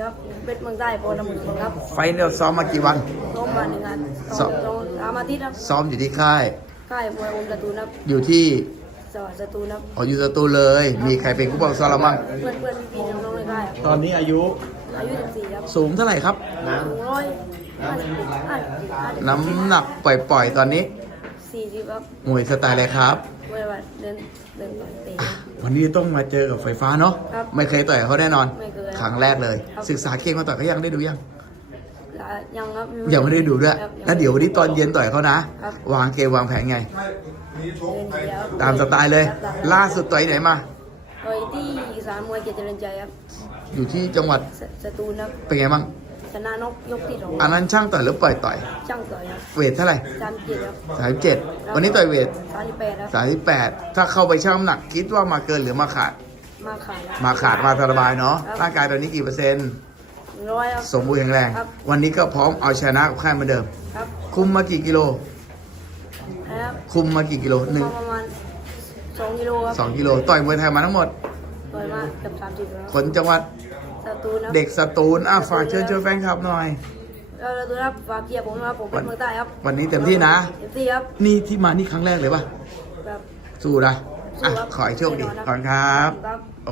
ครับเป็นเมืองใต้พอน้ำมือครับไฟล์เนี่ยซ้อมมากี่วันร่วมมาหนึ่งงานสสอองงสองสามอาทิตย์ครับซ้อมอยู่ที่ค่าย ค่ายมวยองค์สตูนครับอยู่ที่จังหวัดสตูนครับอ๋ออยู่สตูลเลย มีใครเป็นผู้ปกครองเราบ้างเพื่อนเพื่อนๆพี่ๆน้องๆในค่ายครับตอนนี้อายุอายุ14ครับสูงเท่าไหร่ครับสูงร้อยห้าสิบห้าสิบห้าสิบ น้ำหนักปล่อยๆตอนนี้ สี่สิบครับมวยสไตล์อะไรครับ มวยแบบเดินเดินต่อยเตะ วันนี้ต้องมาเจอกับไฟฟ้าเนาะครับไม่เคยต่อยกับเขาแน่นอน ไม่เคยครั้งแรกเลย ครับ ศึกษาเกมมาต่อยเขายังได้ดูยังยังครับ ยังไม่ได้ดูด้วย ครับแล้วเดี๋ยววันนี้ตอนเย็นต่อยเขานะ ครับ วางเกมวางแผนไง เดินเดียวตามสไตล์เลย ครับล่าสุดต่อยไหนมา ต่อยที่สามมวยเกียรติเจริญใจครับอยู่ที่จังหวัดสสตูนครับเป็นไงบ้าง ชนะนกยกที่สองอันนั้นช่างต่อยหรือปล่อยต่อย ช่างต่อยครับเวทเท่าไหร่สามเจ็ดครับสามเจ็ดวันนี้ต่อยเวทสามสิบแปดครับสามสิบแปดถ้าเข้าไปช่างน้ำหนักคิดว่ามาเกินหรือมาขาด มาขายครับมาขาดมาสบายเนาะครับร่างกายตอนนี้กี่เปอร์เซ็นต์ร้อยครับสมบูรณ์แข็งแรง ครับวันนี้ก็พร้อมเอาชนะกับค่ายเหมือนเดิม ครับคุมมากี่กิโลนะครับคุมมากี่กิโลหนึ่งประมาณสองกิโลครับสองกิโลต่อยมวยไทยมาทั้งหมดต่อยมาเกือบสามสิบแล้วคนจังหวัดส ตูนครับเด็กสตูลอะฝากเชิญชวนแฟนคลับหน่อยก็สตูนครับฝากเกียร์ผมนะครับผมเป็นเมืองใต้ครับวันนี้เต็มที่นะ เต็มที่ครับ นี่ที่มานี่ครั้งแรกเลยป่ะแบบสู้นะสู้อะครับขอให้โชคดีแน่นอนครับก่อนครับครับ